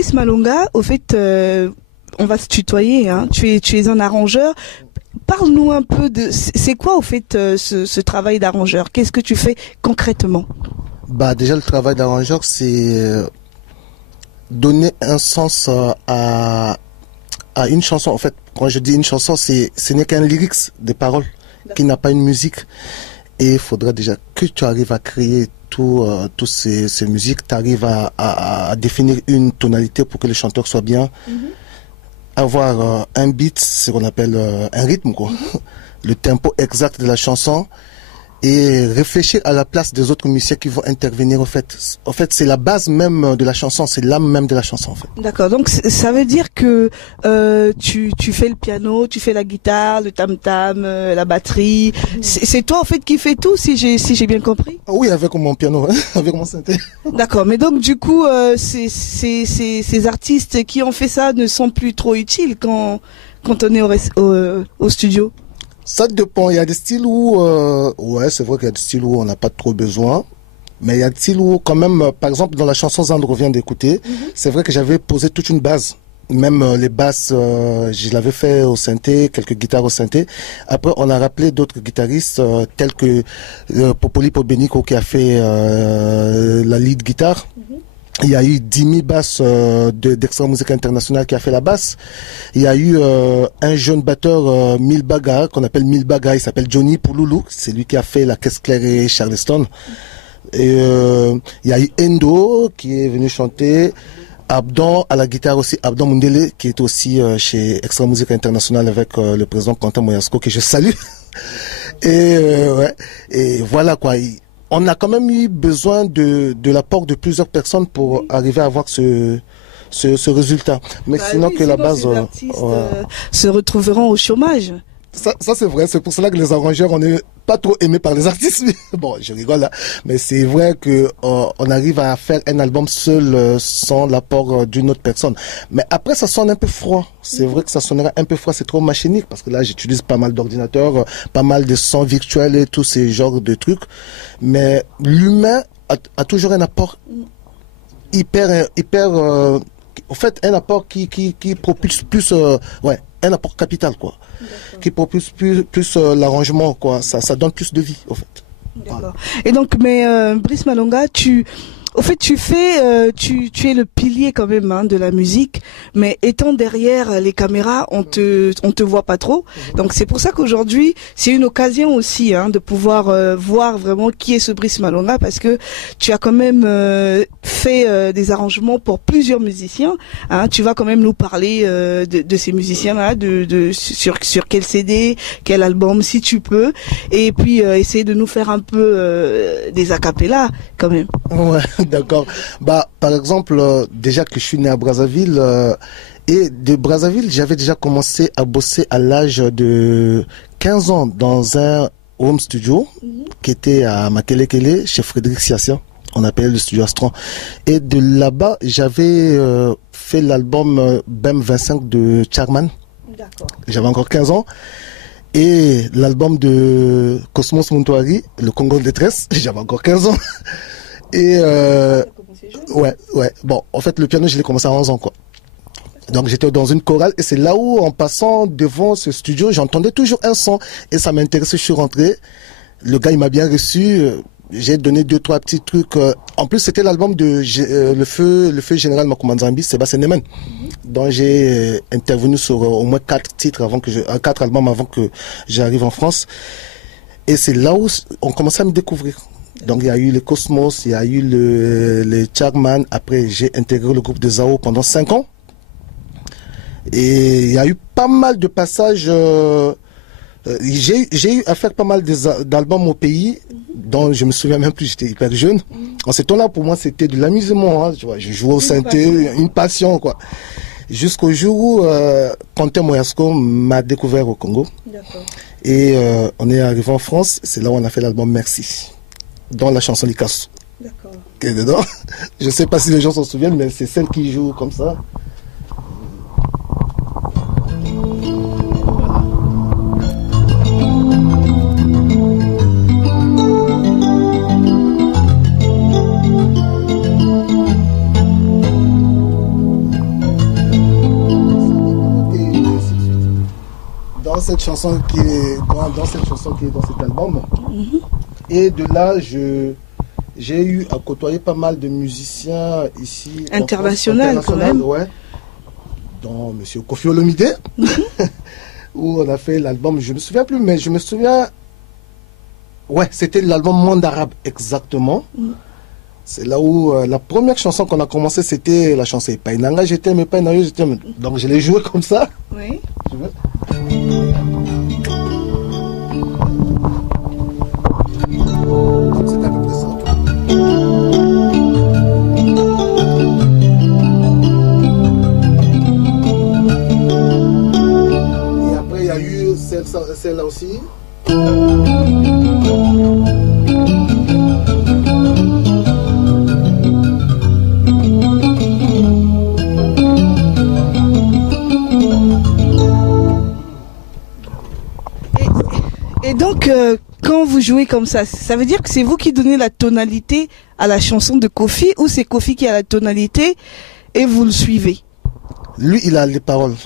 Brice Malonga, au fait, on va se tutoyer, hein. Tu es un arrangeur. Parle-nous un peu c'est quoi au fait ce travail d'arrangeur? Qu'est-ce que tu fais concrètement? Bah déjà le travail d'arrangeur, c'est donner un sens à une chanson. En fait, quand je dis une chanson, ce n'est qu'un lyrics, des paroles, qui n'a pas une musique. Et il faudra déjà que tu arrives à créer toutes ces musiques, tu arrives à définir une tonalité pour que le chanteur soit bien. Avoir un beat, ce qu'on appelle un rythme, quoi. Le tempo exact de la chanson, et réfléchir à la place des autres musiciens qui vont intervenir. En fait, c'est la base même de la chanson, c'est l'âme même de la chanson, en fait. D'accord, donc ça veut dire que tu fais le piano, tu fais la guitare, le tam-tam, la batterie. C'est toi en fait qui fais tout, si j'ai bien compris? Oui, avec mon piano, hein, avec mon synthé. D'accord, mais donc du coup, ces artistes qui ont fait ça ne sont plus trop utiles quand on est au studio? Ça dépend. Il y a des styles où, ouais, c'est vrai qu'il y a des styles où on n'a pas trop besoin. Mais il y a des styles où, quand même, par exemple, dans la chanson Zandre vient d'écouter, c'est vrai que j'avais posé toute une base. Même les basses, je l'avais fait au synthé, quelques guitares au synthé. Après, on a rappelé d'autres guitaristes, tels que Popoli Pobenico qui a fait la lead guitare. Il y a eu Dimi Bass d'Extra Musique Internationale qui a fait la basse. Il y a eu un jeune batteur Milbaga, qu'on appelle Milbaga, il s'appelle Johnny Pouloulou, c'est lui qui a fait la caisse claire et Charleston. Et il y a eu Endo qui est venu chanter, Abdon à la guitare aussi, Abdon Mundele qui est aussi chez Extra Musique Internationale avec le président Quentin Moyasco que je salue. Ouais, et voilà quoi. On a quand même eu besoin de l'apport de plusieurs personnes pour arriver à avoir ce résultat. Mais sinon oui, que la base... ces artistes se retrouveront au chômage. Ça c'est vrai, c'est pour cela que les arrangeurs, on n'est pas trop aimés par les artistes. Bon, je rigole là, mais c'est vrai que on arrive à faire un album seul sans l'apport d'une autre personne. Mais après, ça sonne un peu froid. C'est vrai que ça sonnera un peu froid, c'est trop machinique parce que là, j'utilise pas mal d'ordinateurs, pas mal de sons virtuels et tous ces genres de trucs. Mais l'humain a toujours un apport hyper, en fait, un apport qui propulse plus, ouais, un apport capital, quoi. Qui propulse plus l'arrangement, quoi. Ça donne plus de vie, au fait. D'accord. Voilà. Et donc, mais Brice Malonga, au fait, tu es le pilier quand même hein, de la musique, mais étant derrière les caméras, on te voit pas trop. Donc c'est pour ça qu'aujourd'hui, c'est une occasion aussi hein, de pouvoir voir vraiment qui est ce Brice Malonga, parce que tu as quand même fait des arrangements pour plusieurs musiciens. Hein, tu vas quand même nous parler de ces musiciens-là, sur quel CD, quel album, si tu peux, et puis essayer de nous faire un peu des acapellas quand même. Ouais. D'accord. Bah, par exemple, déjà que je suis né à Brazzaville, et de Brazzaville, j'avais déjà commencé à bosser à l'âge de 15 ans dans un home studio qui était à Makelekele, chez Frédéric Siassia. On appelait le studio Astron. Et de là-bas, j'avais fait l'album BEM 25 de Charman. D'accord. J'avais encore 15 ans. Et l'album de Cosmos Muntwari, Le Congo de détresse, j'avais encore 15 ans. Et ouais. Bon, en fait, le piano, je l'ai commencé à 11 ans, quoi. Donc, j'étais dans une chorale et c'est là où, en passant devant ce studio, j'entendais toujours un son et ça m'intéressait. Je suis rentré. Le gars, il m'a bien reçu. J'ai donné 2-3 petits trucs. En plus, c'était l'album de le feu général Makumanzambi, Sébastien Neman, dont j'ai intervenu sur au moins 4 titres avant que 4 albums avant que j'arrive en France. Et c'est là où on commençait à me découvrir. Donc il y a eu les Cosmos, il y a eu les Charman. Après j'ai intégré le groupe de Zao pendant 5 ans. Et il y a eu pas mal de passages. J'ai eu à faire pas mal d'albums au pays, dont je me souviens même plus, j'étais hyper jeune. En ce temps-là, pour moi, c'était de l'amusement. Hein, tu vois, je jouais au synthé, une passion, quoi. Jusqu'au jour où Quentin Moyasco m'a découvert au Congo. Et on est arrivé en France, c'est là où on a fait l'album Merci, dans la chanson Likasso. D'accord. Qui est dedans. Je ne sais pas si les gens s'en souviennent, mais c'est celle qui joue comme ça. dans cette chanson qui est dans cette chanson qui est dans cet album. Et de là, j'ai eu à côtoyer pas mal de musiciens ici. International quand même. Ouais. Dont Monsieur Kofi Olomide, où on a fait l'album, je me souviens plus, mais je me souviens. Ouais, c'était l'album Monde Arabe, exactement. C'est là où la première chanson qu'on a commencé, c'était la chanson Painanga, je t'aime, Painanga, je t'aime. Donc je l'ai joué comme ça. Oui. Tu veux? Donc c'est à peu près ça. Et après, il y a eu celle-là aussi. Et donc, quand vous jouez comme ça veut dire que c'est vous qui donnez la tonalité à la chanson de Kofi ou c'est Kofi qui a la tonalité et vous le suivez? Lui, il a les paroles.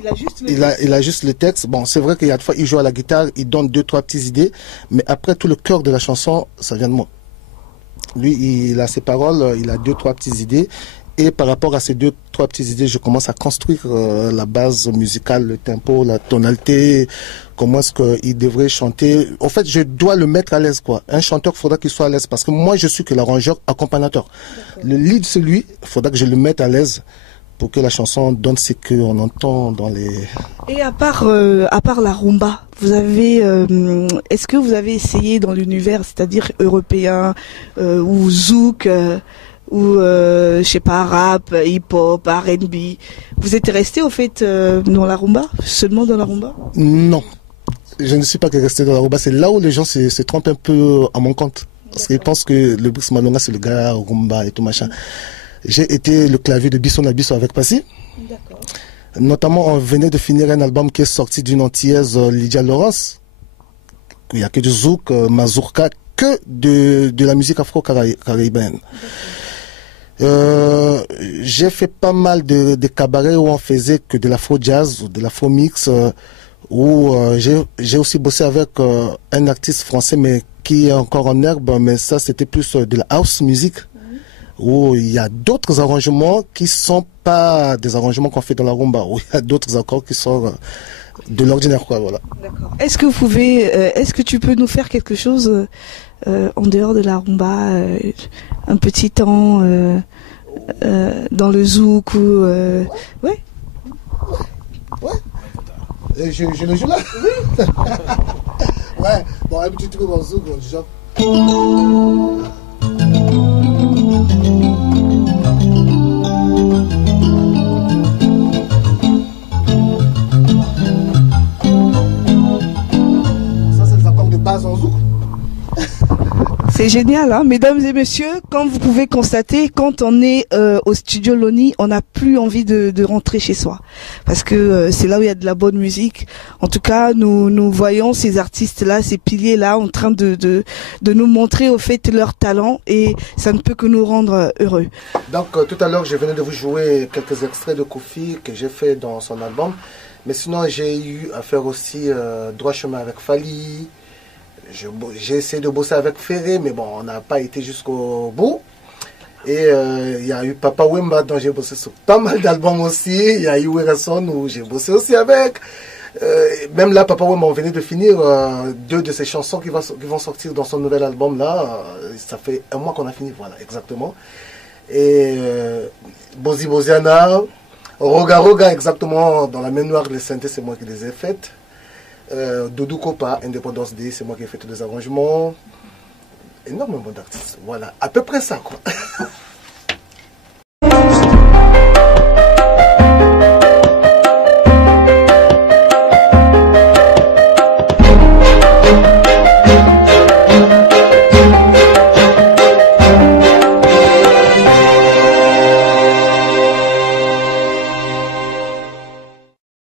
Il a juste le Il a juste le texte. Bon, c'est vrai qu'il y a des fois, il joue à la guitare, il donne 2-3 petites idées, mais après, tout le cœur de la chanson, ça vient de moi. Lui, il a ses paroles, il a 2-3 petites idées. Et par rapport à ces 2-3 petites idées, je commence à construire la base musicale, le tempo, la tonalité, comment est-ce qu'il devrait chanter. En fait, je dois le mettre à l'aise, quoi. Un chanteur, il faudra qu'il soit à l'aise parce que moi, je suis que l'arrangeur accompagnateur. Le lead, c'est lui, il faudra que je le mette à l'aise pour que la chanson donne ce qu'on entend dans les... Et à part la rumba, vous avez, est-ce que vous avez essayé dans l'univers, c'est-à-dire européen ou zouk ou je sais pas, rap, hip-hop, R&B, vous êtes resté au fait dans la rumba, seulement dans la rumba? Non, je ne suis pas resté dans la rumba. C'est là où les gens se trompent un peu à mon compte. Parce qu'ils pensent que le Brice Malonga c'est le gars rumba et tout machin. J'ai été le clavier de Bisson à Bisson avec Passy. D'accord. Notamment, on venait de finir un album qui est sorti d'une antillaise, Lydia Laurence. Il n'y a que du zouk, mazurka, que de la musique afro-caribéenne. J'ai fait pas mal de cabarets où on faisait que de l'afro-jazz ou de l'afro-mix, où j'ai aussi bossé avec un artiste français mais qui est encore en herbe, mais ça c'était plus de la house music, où il y a d'autres arrangements qui sont pas des arrangements qu'on fait dans la rumba, où il y a d'autres accords qui sont de l'ordinaire, quoi, voilà. D'accord. Est-ce que tu peux nous faire quelque chose en dehors de la rumba, un petit temps dans le zouk ou ouais. Et je le joue là. Oui. Ouais. Bon, un petit truc en zouk, genre. Ça, c'est les accords de base en zouk. C'est génial, hein, mesdames et messieurs. Comme vous pouvez constater, quand on est au studio Loni, on n'a plus envie de rentrer chez soi, parce que c'est là où il y a de la bonne musique. En tout cas, nous voyons ces artistes-là, ces piliers-là, en train de nous montrer au fait leur talent, et ça ne peut que nous rendre heureux. Donc tout à l'heure, je venais de vous jouer quelques extraits de Kofi que j'ai fait dans son album, mais sinon j'ai eu à faire aussi Droit chemin avec Fali. J'ai essayé de bosser avec Ferré, mais bon, on n'a pas été jusqu'au bout. Et il y a eu Papa Wemba, dont j'ai bossé sur pas mal d'albums aussi. Il y a eu Werason, où j'ai bossé aussi avec. Même là, Papa Wemba, on venait de finir 2 de ses chansons qui vont sortir dans son nouvel album là. Ça fait un mois qu'on a fini, voilà, exactement. Et Bozi Boziana, Roga Roga, exactement, dans la même noire, les synthés, c'est moi qui les ai faites. Doudou Kopa, Indépendance Day, c'est moi qui ai fait tous les arrangements. Énormément d'artistes, voilà, à peu près ça, quoi.